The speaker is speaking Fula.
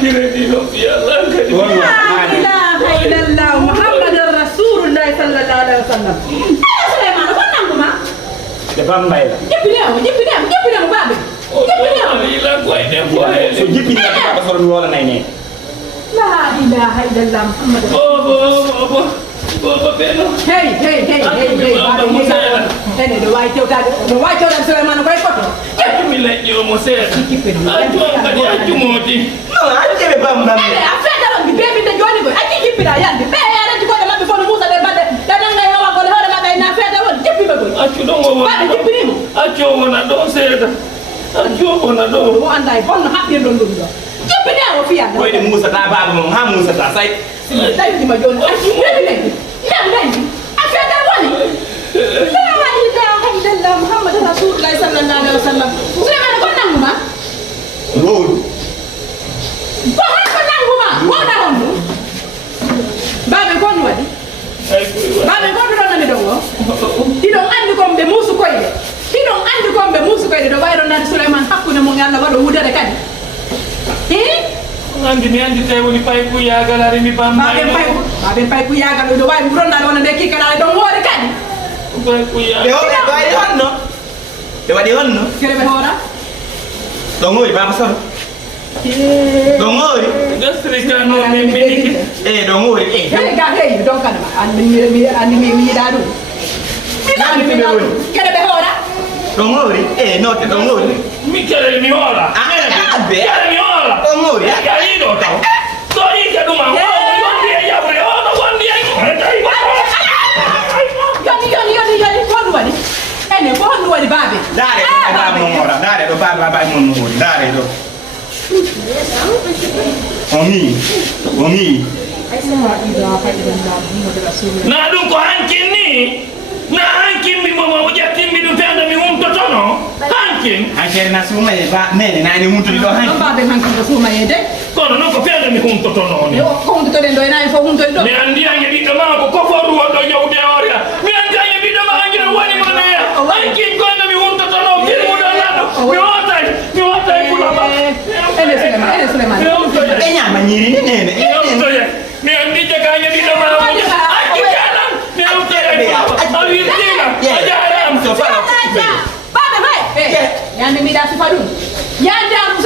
kira di Novia lah kan. La ilaha illallah Muhammadur Rasulullah sallallahu alaihi wasallam. Sulaiman ko nangu ma. De bambay la. Jeppi na babe. Oh, ila ko ay dem boy. So jipi na ka so wala nay ne. La ilaha illallah Muhammadur. Oh, pelo. Hey. Ene do wai teu da Sulaiman ko foto. Aku milai yo mo se. Aju ngadi aju moti. No, anje be bamba. Ene afenda lo bi baby de joni ko. Aki jipira yandi. Be ya de ko de mabe fo Musa de bade. Da danga yo wa ko de hore mabe na afenda won jipi be ko. Aju do ngo. Babe jipiri mo. Aju wona do se da. Aju wona do. Mo andai bon happy don do. Jipi de o fiya. Boy de Musa ta baba mo ha Musa ta sai. Dai di ma joni. Aju ne. Afenda woni. La Muhammad Rasulullah sallallahu alaihi wasallam. Sulaiman ko nanguma? Road. Ko nanguma? Mo da hondo. Babe ko no wadi. Babe ko do na mi dongo. Tidon andi ko be musu koyde. Tidon andi ko be musu koyde do wayro na Sulaiman hakuna mo ngalla wado wudere kadi. Andi mi andi tay woni pay ku yaga la remi bamba. Babe pay ku yaga do way mu ronda do na be kikala do wore kadi. Pay ku yaga. Yo wadi honno. Kere be hora. Dongoy ba masar. Dongoy. Gastrika no me miniki. Dongoy. Kere ga hey don kana andi mi da do. Kere be hora. Dongoy. No te dongoy. Mi kere mi hora. Be. Kere mi hora. Dongoy. Ya ido taw. Tori ke duma. Wondi ya bre. No wondi ya. Yoni ko wadi. Ene ko hono wadi babe. Dare do baba mo ora. Dare do baba mo mo. Dare do. Omi. Na dum ko hankin ni. Na hankin mi mama wajati mi dum tanda mi hunto tono. Hankin. Hankin na suma e ba nene na ni hunto do hankin. Babe hankin ko suma yede. Kono non ko tanda mi hunto tono ni. Yo ko hunto to den do ina fo hunto do. Mi andi ange di dama ko foru do yawde ora. Mi andi ange di dama ange wani mana ya. Hankin ko mi hunto tono ki mu do lado. Mi wata kula ba. Ene Sulaiman. Enya manyiri ni nene. Mi andi jaga ange di dama. Aki kanan. Mi hunto ya. Awi tina. Aja am so fala. Babe vai. Yande mi da sifadu. Yande am